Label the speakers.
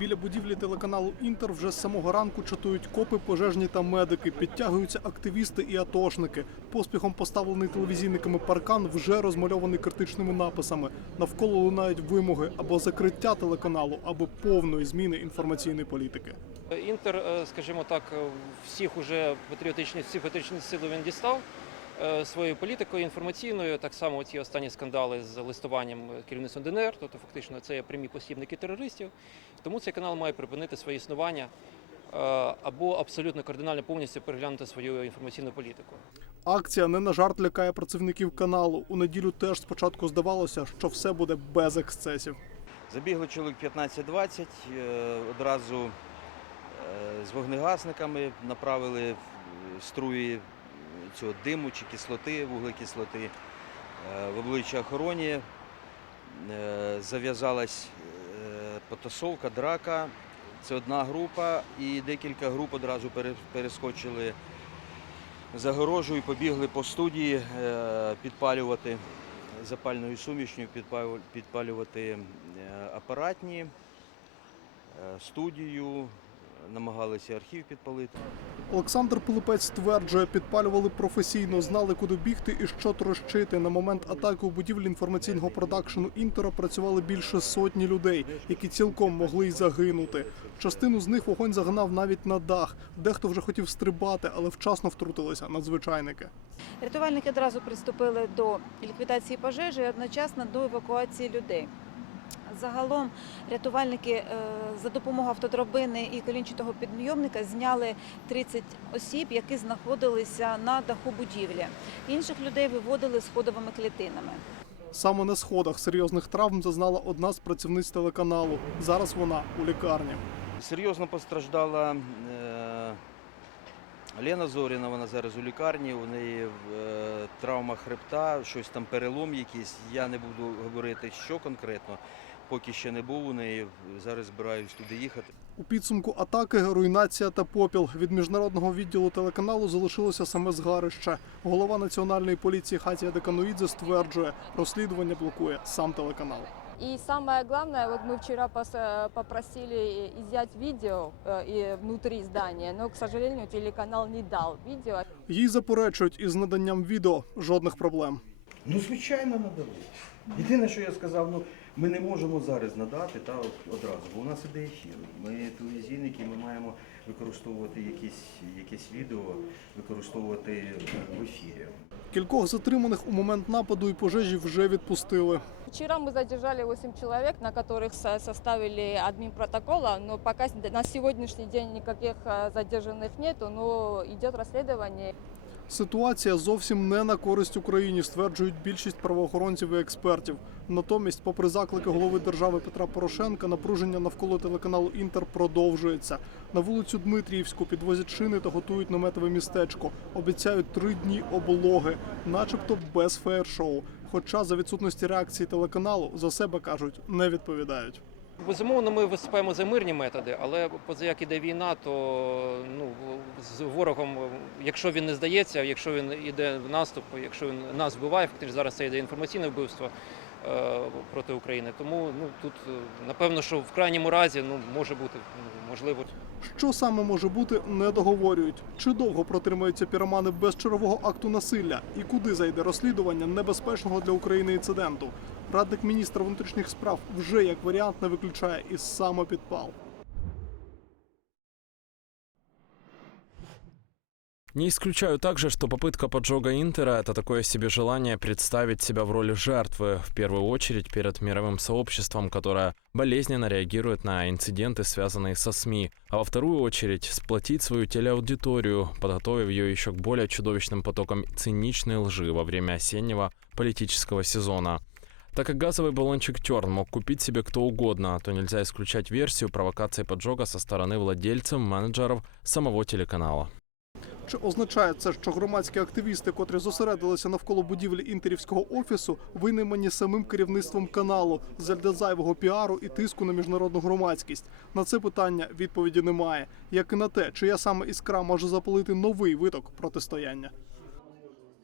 Speaker 1: Біля будівлі телеканалу Інтер вже з самого ранку чатують копи, пожежні та медики. Підтягуються активісти і атошники. Поспіхом поставлений телевізійниками паркан вже розмальований критичними написами. Навколо лунають вимоги або закриття телеканалу, або повної зміни інформаційної політики.
Speaker 2: Інтер, е, скажімо так, е, всіх уже патріотичні всі патріотичні сили він дістав своєю політикою інформаційною. Так само ці останні скандали з листуванням керівництва ДНР, тобто фактично це є прямі посібники терористів. Тому цей канал має припинити своє існування е, або абсолютно кардинально повністю переглянути свою інформаційну політику.
Speaker 1: Акція не на жарт лякає працівників каналу. У неділю теж спочатку здавалося, що все буде без ексцесів.
Speaker 3: Забігли чоловік 15-20, е, одразу е, з вогнегасниками направили е, струї цього диму чи кислоти, вуглекислоти е, в обличчя охороні. Е, Зав'язалась е, потасовка, драка. Це одна група, і декілька груп одразу перескочили загорожу і побігли по студії підпалювати запальною сумішню, підпалювати апаратні, студію, намагалися архів підпалити.
Speaker 1: Олександр Пилипець стверджує, підпалювали професійно, знали, куди бігти і що трощити. На момент атаки у будівлі інформаційного продакшену Інтера працювали більше сотні людей, які цілком могли й загинути. Частину з них вогонь загнав навіть на дах. Дехто вже хотів стрибати, але вчасно втрутилися надзвичайники.
Speaker 4: Рятувальники одразу приступили до ліквідації пожежі і одночасно до евакуації людей. Загалом рятувальники е, за допомогою автодрабини і колінчатого підйомника зняли 30 осіб, які знаходилися на даху будівлі. Інших людей виводили сходовими клітинами.
Speaker 1: Саме на сходах серйозних травм зазнала одна з працівниць телеканалу. Зараз вона у лікарні.
Speaker 3: Серйозно постраждала е, Лена Зоріна, вона зараз у лікарні, у неї е, травма хребта, щось там перелом якийсь. Я не буду говорити, що конкретно, поки ще не був у неї. Зараз збираюсь туди їхати.
Speaker 1: У підсумку атаки руйнація та попіл. Від міжнародного відділу телеканалу залишилося саме згарище. Голова національної поліції Хатія Декануїдзе стверджує, розслідування блокує сам телеканал.
Speaker 5: И самое главное, вот мы вчера пос- э, попросили изъять видео э, и внутри здания, но, к сожалению, телеканал не дал видео.
Speaker 1: Їй заперечують із наданням відео жодних проблем.
Speaker 6: Ну, звичайно, надали. Єдине, що я сказав, ну ми не можемо зараз надати та от одразу, бо у нас іде ефір. Ми телевізійники, ми маємо використовувати якісь, якесь відео, використовувати в ефірі.
Speaker 1: Кількох затриманих у момент нападу і пожежі вже відпустили.
Speaker 5: Вчера мы задержали 8 человек, на которых со- составили админ протокола, но пока с- на сегодняшний день никаких э, задержанных нету, но идет расследование.
Speaker 1: Ситуація зовсім не на користь Україні, стверджують більшість правоохоронців і експертів. Натомість, попри заклики голови держави Петра Порошенка, напруження навколо телеканалу Інтер продовжується. На вулицю Дмитріївську підвозять шини та готують наметове містечко. Обіцяють три дні облоги, начебто без феєр-шоу. Хоча за відсутності реакції телеканалу за себе кажуть не відповідають.
Speaker 2: Безумовно, ми виступаємо за мирні методи, але поза як іде війна, то ну з ворогом, якщо він не здається, якщо він іде в наступ, якщо він нас вбиває, фактично зараз це йде інформаційне вбивство проти України. Тому ну тут е, напевно, що в крайньому разі ну може бути ну, можливо.
Speaker 1: Що саме може бути, не договорюють. Чи довго протримаються піромани без чергового акту насилля? І куди зайде розслідування небезпечного для України інциденту? Радник міністра внутрішніх справ вже як варіант не виключає і самопідпал.
Speaker 7: Не исключаю также, что попытка поджога Интера – это такое себе желание представить себя в роли жертвы, в первую очередь перед мировым сообществом, которое болезненно реагирует на инциденты, связанные со СМИ, а во вторую очередь сплотить свою телеаудиторию, подготовив ее еще к более чудовищным потокам циничной лжи во время осеннего политического сезона. Так как газовый баллончик Терн мог купить себе кто угодно, то нельзя исключать версию провокации поджога со стороны владельцев, менеджеров самого телеканала.
Speaker 1: Чи означає це, що громадські активісти, котрі зосередилися навколо будівлі інтерівського офісу, винаймані самим керівництвом каналу задля зайвого піару і тиску на міжнародну громадськість? На це питання відповіді немає, як і на те, чия саме іскра може запалити новий виток протистояння.